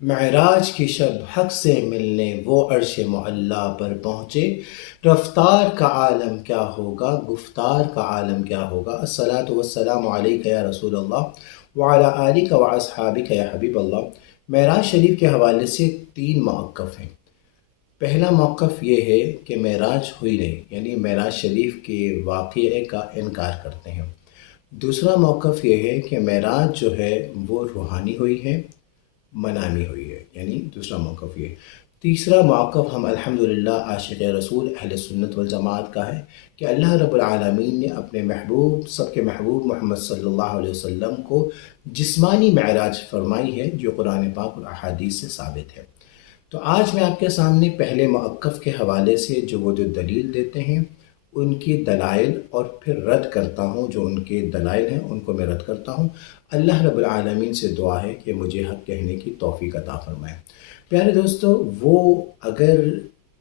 معراج کی شب حق سے ملنے وہ عرش معلیٰ پر پہنچے، رفتار کا عالم کیا ہوگا، گفتار کا عالم کیا ہوگا۔ الصلاۃ والسلام علیک یا رسول اللہ وعلی آلک و اصحابک یا حبیب اللہ۔ معراج شریف کے حوالے سے 3 موقف ہیں۔ پہلا موقف یہ ہے کہ معراج ہوئی نہیں، یعنی معراج شریف کے واقعے کا انکار کرتے ہیں۔ دوسرا موقف یہ ہے کہ معراج جو ہے وہ روحانی ہوئی ہے، منامی ہوئی ہے، یعنی دوسرا موقف یہ۔ تیسرا موقف ہم الحمدللہ عاشق رسول اہل سنت والجماعت کا ہے کہ اللہ رب العالمین نے اپنے محبوب، سب کے محبوب محمد صلی اللہ علیہ وسلم کو جسمانی معراج فرمائی ہے، جو قرآن پاک اور احادیث سے ثابت ہے۔ تو آج میں آپ کے سامنے پہلے موقف کے حوالے سے جو دلیل دیتے ہیں ان کی دلائل اور پھر رد کرتا ہوں، جو ان کے دلائل ہیں ان کو میں رد کرتا ہوں۔ اللہ رب العالمین سے دعا ہے کہ مجھے حق کہنے کی توفیق عطا فرمائے۔ پیارے دوستو، وہ اگر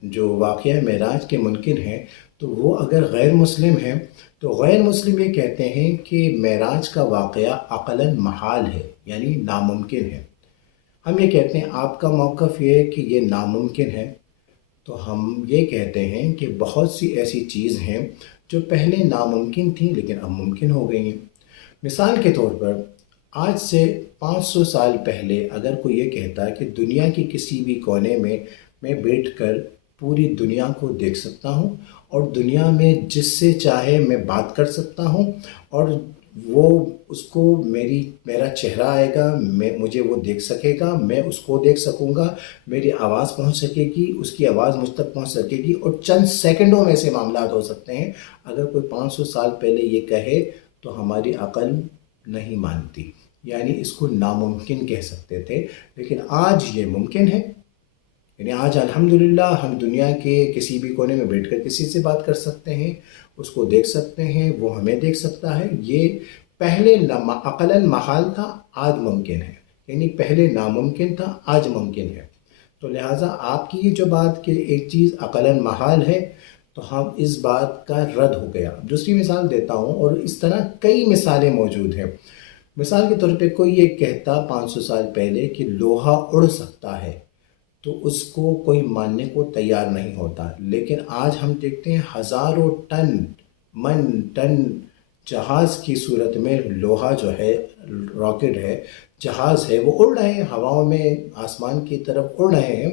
جو واقعہ معراج کے منکر ہیں تو وہ اگر غیر مسلم ہیں تو غیر مسلم یہ کہتے ہیں کہ معراج کا واقعہ عقلاً محال ہے، یعنی ناممکن ہے۔ ہم یہ کہتے ہیں آپ کا موقف یہ ہے کہ یہ ناممکن ہے، تو ہم یہ کہتے ہیں کہ بہت سی ایسی چیز ہیں جو پہلے ناممکن تھیں لیکن اب ممکن ہو گئی ہیں۔ مثال کے طور پر آج سے 500 سال پہلے اگر کوئی یہ کہتا ہے کہ دنیا کے کسی بھی کونے میں بیٹھ کر پوری دنیا کو دیکھ سکتا ہوں اور دنیا میں جس سے چاہے میں بات کر سکتا ہوں اور وہ اس کو میرا چہرہ آئے گا، مجھے وہ دیکھ سکے گا، میں اس کو دیکھ سکوں گا، میری آواز پہنچ سکے گی، اس کی آواز مجھ تک پہنچ سکے گی، اور چند سیکنڈوں میں سے معاملات ہو سکتے ہیں۔ اگر کوئی 500 سال پہلے یہ کہے تو ہماری عقل نہیں مانتی، یعنی اس کو ناممکن کہہ سکتے تھے، لیکن آج یہ ممکن ہے۔ یعنی آج الحمدللہ ہم دنیا کے کسی بھی کونے میں بیٹھ کر کسی سے بات کر سکتے ہیں، اس کو دیکھ سکتے ہیں، وہ ہمیں دیکھ سکتا ہے۔ یہ پہلے عقلاً محال تھا، آج ممکن ہے، یعنی پہلے ناممکن تھا، آج ممکن ہے۔ تو لہٰذا آپ کی یہ جو بات کہ ایک چیز عقلاً محال ہے تو ہم اس بات کا رد ہو گیا۔ دوسری مثال دیتا ہوں، اور اس طرح کئی مثالیں موجود ہیں۔ مثال کے طور پہ کوئی یہ کہتا 500 سال پہلے کہ لوہا اڑ سکتا ہے تو اس کو کوئی ماننے کو تیار نہیں ہوتا، لیکن آج ہم دیکھتے ہیں ہزاروں ٹن جہاز کی صورت میں لوہا جو ہے، راکٹ ہے، جہاز ہے، وہ اڑ رہے ہیں ہواؤں میں، آسمان کی طرف اڑ رہے ہیں۔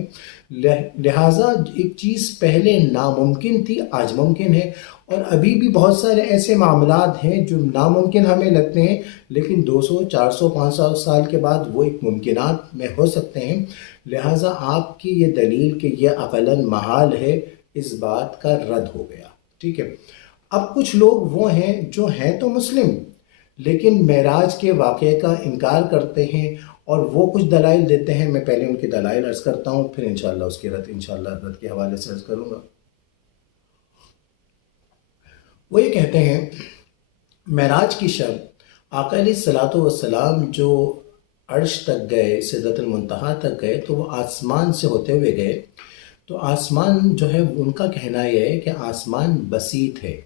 لہٰذا ایک چیز پہلے ناممکن تھی، آج ممکن ہے، اور ابھی بھی بہت سارے ایسے معاملات ہیں جو ناممکن ہمیں لگتے ہیں لیکن 200، 400، 500 سال کے بعد وہ ایک ممکنات میں ہو سکتے ہیں۔ لہٰذا آپ کی یہ دلیل کہ یہ عقلاً محال ہے، اس بات کا رد ہو گیا، ٹھیک ہے۔ اب کچھ لوگ وہ ہیں جو ہیں تو مسلم لیکن معراج کے واقعے کا انکار کرتے ہیں اور وہ کچھ دلائل دیتے ہیں۔ میں پہلے ان کی دلائل عرض کرتا ہوں، پھر انشاءاللہ اس کی رد کے حوالے سے عرض کروں گا۔ وہ یہ کہتے ہیں معراج کی شب آقا علیہ الصلوۃ والسلام جو عرش تک گئے، سدرۃ المنتہا تک گئے، تو وہ آسمان سے ہوتے ہوئے گئے، تو آسمان جو ہے ان کا کہنا یہ ہے کہ آسمان بسیط ہے،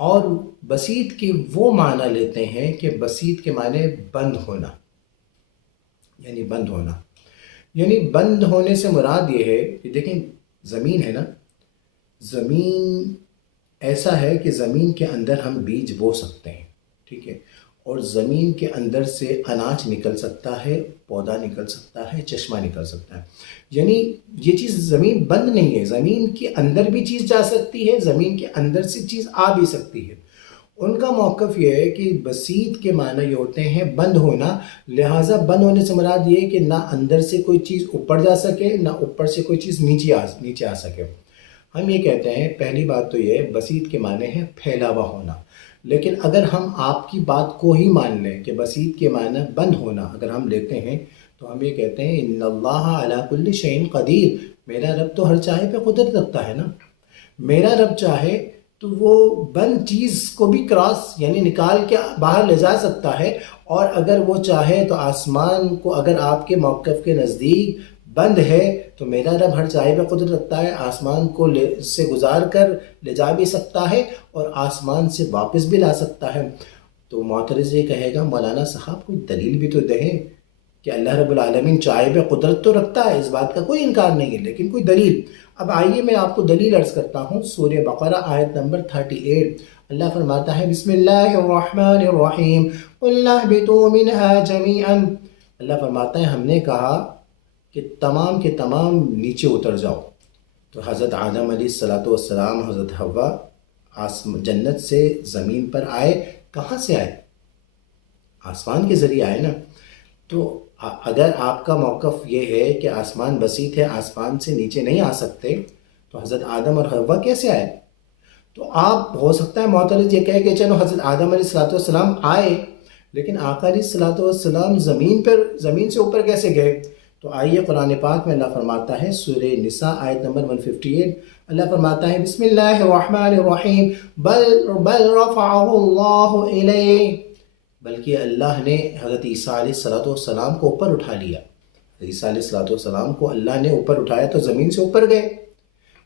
اور بسیط کے وہ معنی لیتے ہیں کہ بسیط کے معنی بند ہونا، یعنی بند ہونا، یعنی بند ہونے سے مراد یہ ہے کہ دیکھیں زمین ہے نا، زمین ایسا ہے کہ زمین کے اندر ہم بیج بو سکتے ہیں، ٹھیک ہے، اور زمین کے اندر سے اناج نکل سکتا ہے، پودا نکل سکتا ہے، چشمہ نکل سکتا ہے، یعنی یہ چیز زمین بند نہیں ہے، زمین کے اندر بھی چیز جا سکتی ہے، زمین کے اندر سے چیز آ بھی سکتی ہے۔ ان کا موقف یہ ہے کہ بسیط کے معنی یہ ہوتے ہیں بند ہونا، لہٰذا بند ہونے سے مراد یہ ہے کہ نہ اندر سے کوئی چیز اوپر جا سکے، نہ اوپر سے کوئی چیز نیچے آ سکے۔ ہم یہ کہتے ہیں پہلی بات تو یہ بسیط کے معنی ہے پھیلا ہوا ہونا، لیکن اگر ہم آپ کی بات کو ہی مان لیں کہ بسیط کے معنی بند ہونا اگر ہم لیتے ہیں تو ہم یہ کہتے ہیں ان اللہ علی کل شیء قدیر، میرا رب تو ہر چاہے پہ قدرت رکھتا ہے نا، میرا رب چاہے تو وہ بند چیز کو بھی یعنی نکال کے باہر لے جا سکتا ہے، اور اگر وہ چاہے تو آسمان کو اگر آپ کے موقف کے نزدیک بند ہے تو میرا رب ہر چاہے پہ قدرت رکھتا ہے، آسمان کو سے گزار کر لے جا بھی سکتا ہے اور آسمان سے واپس بھی لا سکتا ہے۔ تو معترض یہ کہے گا مولانا صاحب کوئی دلیل بھی تو دیں کہ اللہ رب العالمین چاہے پہ قدرت تو رکھتا ہے، اس بات کا کوئی انکار نہیں ہے، لیکن کوئی دلیل۔ اب آئیے میں آپ کو دلیل عرض کرتا ہوں۔ سورہ بقرہ آیت نمبر 38 اللہ فرماتا ہے بسم اللہ الرحمن الرحیم قُلْنَا اهْبِطُوا مِنْهَا جَمِيعًا۔ اللہ فرماتا ہے ہم نے کہا کہ تمام کے تمام نیچے اتر جاؤ۔ تو حضرت آدم علیہ السلام، حضرت حوا جنت سے زمین پر آئے، کہاں سے آئے؟ آسمان کے ذریعے آئے نا۔ تو اگر آپ کا موقف یہ ہے کہ آسمان بسیط ہے، آسمان سے نیچے نہیں آ سکتے، تو حضرت آدم اور حوا کیسے آئے؟ تو آپ ہو سکتا ہے معترض یہ کہے کہ چلو حضرت آدم علیہ السلام آئے، لیکن آقا علیہ السلام زمین سے اوپر کیسے گئے؟ تو آئیے قرآن پاک میں اللہ فرماتا ہے سورہ نساء آیت نمبر 158 اللہ فرماتا ہے بسم اللہ الرحمن الرحیم بل رفعہ اللہ الیہ، بلکہ اللہ نے حضرت عیسیٰ علیہ السلام کو اوپر اٹھا لیا۔ حضرت عیسیٰ علیہ السلام کو اللہ نے اوپر اٹھایا تو زمین سے اوپر گئے۔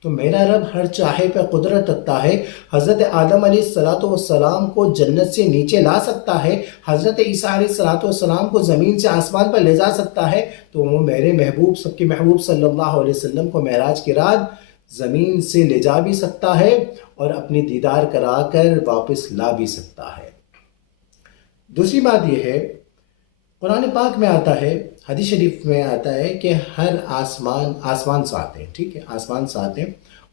تو میرا رب ہر چاہے پہ قدرت رکھتا ہے، حضرت آدم علیہ السلام کو جنت سے نیچے لا سکتا ہے، حضرت عیسیٰ علیہ السلام کو زمین سے آسمان پر لے جا سکتا ہے، تو وہ میرے محبوب، سب کے محبوب صلی اللہ علیہ وسلم کو معراج کی رات زمین سے لے جا بھی سکتا ہے اور اپنی دیدار کرا کر واپس لا بھی سکتا ہے۔ دوسری بات یہ ہے، قرآن پاک میں آتا ہے، حدیث شریف میں آتا ہے کہ ہر آسمان سات ہیں، ٹھیک ہے، آسمان سات ہیں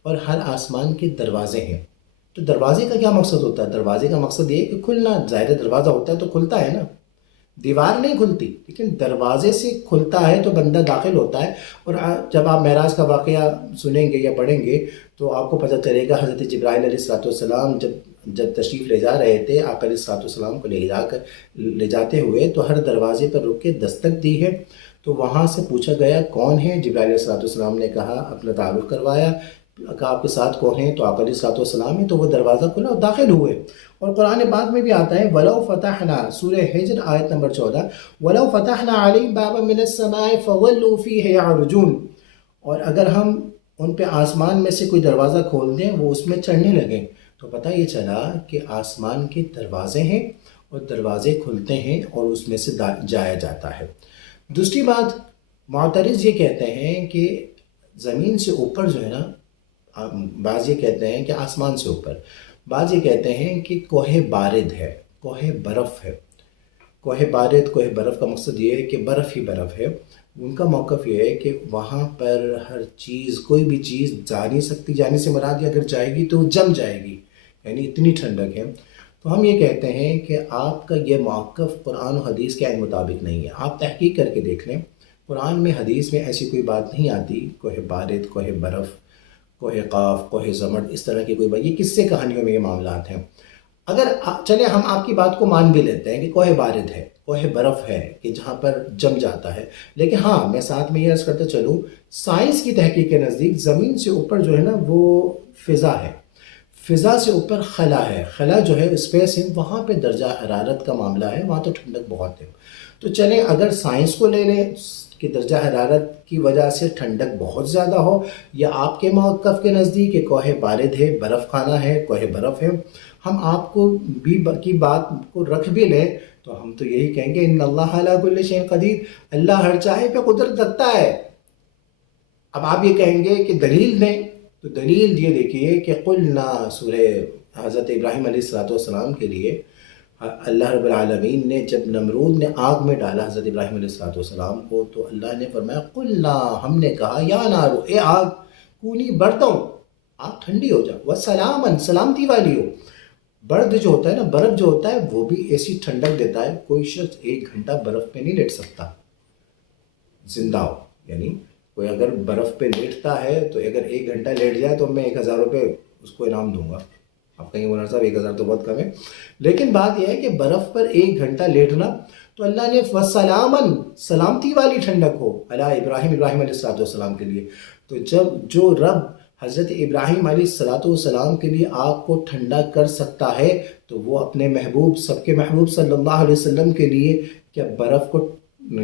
اور ہر آسمان کے دروازے ہیں۔ تو دروازے کا کیا مقصد ہوتا ہے؟ دروازے کا مقصد یہ ہے کہ کھلنا، ظاہر دروازہ ہوتا ہے تو کھلتا ہے نا، دیوار نہیں کھلتی، لیکن دروازے سے کھلتا ہے تو بندہ داخل ہوتا ہے۔ اور جب آپ معراج کا واقعہ سنیں گے یا پڑھیں گے تو آپ کو پتہ چلے گا حضرت جبرائیل علیہ السلام جب تشریف لے جا رہے تھے، آقا علیہ السلام کو لے جاتے ہوئے تو ہر دروازے پر رک کے دستک دی ہے۔ تو وہاں سے پوچھا گیا کون ہے؟ جبرائیل علیہ السلام نے کہا، اپنا تعارف کروایا، کہا آپ کے ساتھ کون ہیں؟ تو آقا علیہ السلام ہے، تو وہ دروازہ کھلا اور داخل ہوئے۔ اور قرآن پاک میں بھی آتا ہے وَلَوْ فَتَحْنَا، سورہ حجر آیت نمبر 14 وَلَوْ فَتَحْنَا عَلَيْهِمْ بَابًا مِّنَ السَّمَاءِ فَظَلُّوا فِيهِ يَعْرُجُونَ، اور اگر ہم ان پہ آسمان میں سے کوئی دروازہ کھول دیں وہ اس میں چڑھنے لگیں، تو پتہ یہ چلا کہ آسمان کے دروازے ہیں اور دروازے کھلتے ہیں اور اس میں سے جایا جاتا ہے۔ دوسری بات، معترض یہ کہتے ہیں کہ زمین سے اوپر جو ہے نا، بعض یہ کہتے ہیں کہ آسمان سے اوپر، بعض یہ کہتے ہیں کہ کوہ بارد ہے، کوہ برف ہے۔ کوہ بارد، کوہ برف کا مقصد یہ ہے کہ برف ہی برف ہے۔ ان کا موقف یہ ہے کہ وہاں پر ہر چیز، کوئی بھی چیز جا نہیں سکتی، جانے سے مراد اگر جائے گی تو جم جائے گی، یعنی اتنی ٹھنڈک ہے۔ تو ہم یہ کہتے ہیں کہ آپ کا یہ موقف قرآن و حدیث کے عین مطابق نہیں ہے۔ آپ تحقیق کر کے دیکھ لیں، قرآن میں حدیث میں ایسی کوئی بات نہیں آتی، کوہ بارد، کوہ برف، کوہ قاف، کوہ زمر، اس طرح کی کوئی بات، یہ قصے کہانیوں میں یہ معاملات ہیں۔ اگر چلے ہم آپ کی بات کو مان بھی لیتے ہیں کہ کوہ بارد ہے، کوہ برف ہے کہ جہاں پر جم جاتا ہے، لیکن ہاں میں ساتھ میں یہ عرض کرتا چلوں، سائنس کی تحقیق کے نزدیک زمین سے اوپر جو ہے نا وہ فضا ہے، فضا سے اوپر خلا ہے، خلا جو ہے اسپیس ہے، وہاں پہ درجہ حرارت کا معاملہ ہے، وہاں تو ٹھنڈک بہت ہے۔ تو چلیں اگر سائنس کو لے لیں کہ درجہ حرارت کی وجہ سے ٹھنڈک بہت زیادہ ہو، یا آپ کے موقف کے نزدیک کہ کوہ بارد ہے، برف خانہ ہے، کوہ برف ہے، ہم آپ کو بھی کی بات کو رکھ بھی لیں تو ہم تو یہی کہیں گے ان اللہ علی کل شیء قدیر، اللہ ہر چاہے پہ قدرت رکھتا ہے۔ اب آپ یہ کہیں گے کہ دلیل دیں، تو دلیل یہ دیکھیے کہ قلنا، سورہ حضرت ابراہیم علیہ السلام کے لیے اللہ رب العالمین نے جب نمرود نے آگ میں ڈالا حضرت ابراہیم علیہ السلام کو، تو اللہ نے فرمایا قلنا، ہم نے کہا یا نارو، اے آگ کونی بردوں، آگ ٹھنڈی ہو جا، وسلاما، سلامتی والی ہو۔ برد جو ہوتا ہے نا، برف جو ہوتا ہے وہ بھی ایسی ٹھنڈک دیتا ہے، کوئی شخص 1 گھنٹہ برف پہ نہیں لیٹ سکتا زندہ ہو، یعنی کوئی اگر برف پہ لیٹتا ہے تو اگر 1 گھنٹہ لیٹ جائے تو میں 1000 روپے اس کو انعام دوں گا۔ آپ کہیں مولانا صاحب 1000 تو بہت کم ہے، لیکن بات یہ ہے کہ برف پر 1 گھنٹہ لیٹنا، تو اللہ نے وسلامن، سلامتی والی ٹھنڈک ہو علی ابراہیم علیہ السلام کے لیے۔ تو جو رب حضرت ابراہیم علیہ السلام کے لیے آگ کو ٹھنڈا کر سکتا ہے، تو وہ اپنے محبوب، سب کے محبوب صلی اللہ علیہ وسلم کے لیے کیا برف کو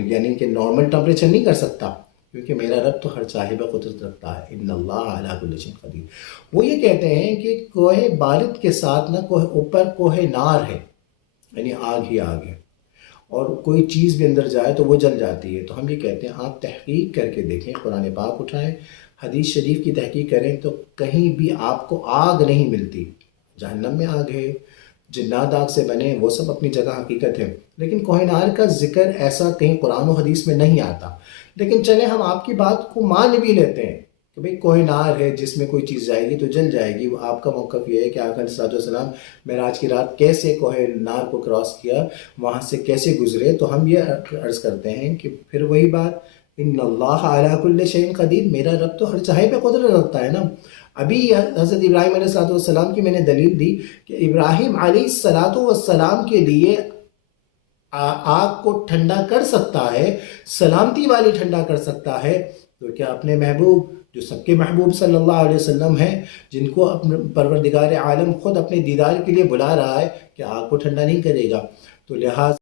یعنی کہ نارمل ٹمپریچر نہیں کر سکتا؟ کیونکہ میرا رب تو ہر چاہے پہ قدرت رکھتا ہے، ان اللہ علی کل شیء قدیر۔ وہ یہ کہتے ہیں کہ کوہ بارد کے ساتھ نہ اوپر کوہ نار ہے، یعنی آگ ہی آگ ہے، اور کوئی چیز بھی اندر جائے تو وہ جل جاتی ہے۔ تو ہم یہ کہتے ہیں آپ تحقیق کر کے دیکھیں، قرآن پاک اٹھائیں، حدیث شریف کی تحقیق کریں تو کہیں بھی آپ کو آگ نہیں ملتی۔ جہنم میں آگ ہے، جنات آگ سے بنے، وہ سب اپنی جگہ حقیقت ہے، لیکن کوہ نار کا ذکر ایسا کہیں قرآن و حدیث میں نہیں آتا۔ لیکن چلیں ہم آپ کی بات کو مان بھی لیتے ہیں کہ بھئی کوہ نار ہے، جس میں کوئی چیز جائے گی تو جل جائے گی۔ آپ کا موقف یہ ہے کہ آقا علیہ السلام معراج کی رات کیسے کوہ نار کو کراس کیا، وہاں سے کیسے گزرے، تو ہم یہ عرض کرتے ہیں کہ پھر وہی بات، ان اللہ علی کل شیء قدیر، میرا رب تو ہر چاہے پہ قدرت رکھتا ہے نا۔ ابھی حضرت ابراہیم علیہ السلام کی میں نے دلیل دی کہ ابراہیم علیہ السلام کے لیے آگ کو ٹھنڈا کر سکتا ہے، سلامتی والی ٹھنڈا کر سکتا ہے، تو کیا اپنے محبوب جو سب کے محبوب صلی اللہ علیہ وسلم ہیں، جن کو اپنے پروردگار عالم خود اپنے دیدار کے لیے بلا رہا ہے، کہ آگ کو ٹھنڈا نہیں کرے گا؟ تو لہٰذا